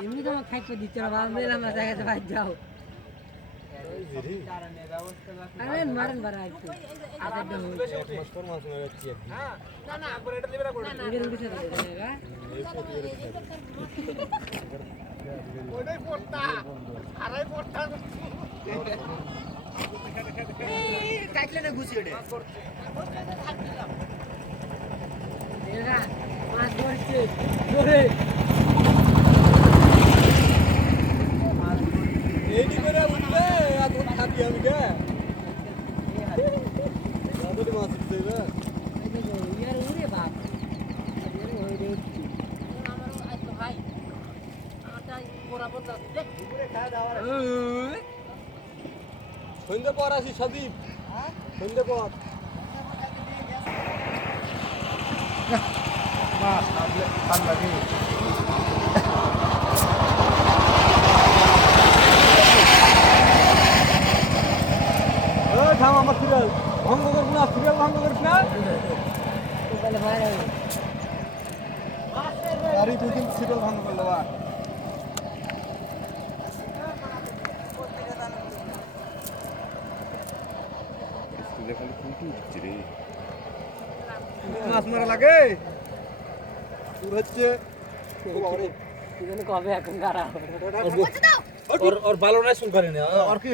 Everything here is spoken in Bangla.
এমনি তোমার খাইতে দিচ্ছে না মেলা মাছ দেখাতে বাদ যাও আরে মারেন বারা একটু কাটলে না ঘুষি ওঠে মাছ ধরছে ধরে এইটি করে উঠলে এখন থাকি আমি কে কতটি মাছ উঠছে না ইয়ার উড়ে বাপ ইয়ার ওই রে আমার আজ তো ভাই আমারটা বরাবর যাচ্ছে উপরে খাওয়া দাওয়া সন্ধ্যে পর আসি সদীপ সন্ধ্যে পর মাছ ঠান্ডা কি থাম আমার সিরিয়াল ভঙ্গ করবো না সিরিয়াল ভঙ্গ করিস না আরে তুই কিন্তু সিরিয়াল ভঙ্গ করলো বা মাছ মারা লাগে তোর হচ্ছে কবে এখন গাড়া ওর ভালো নাই শুন করেনি আর কি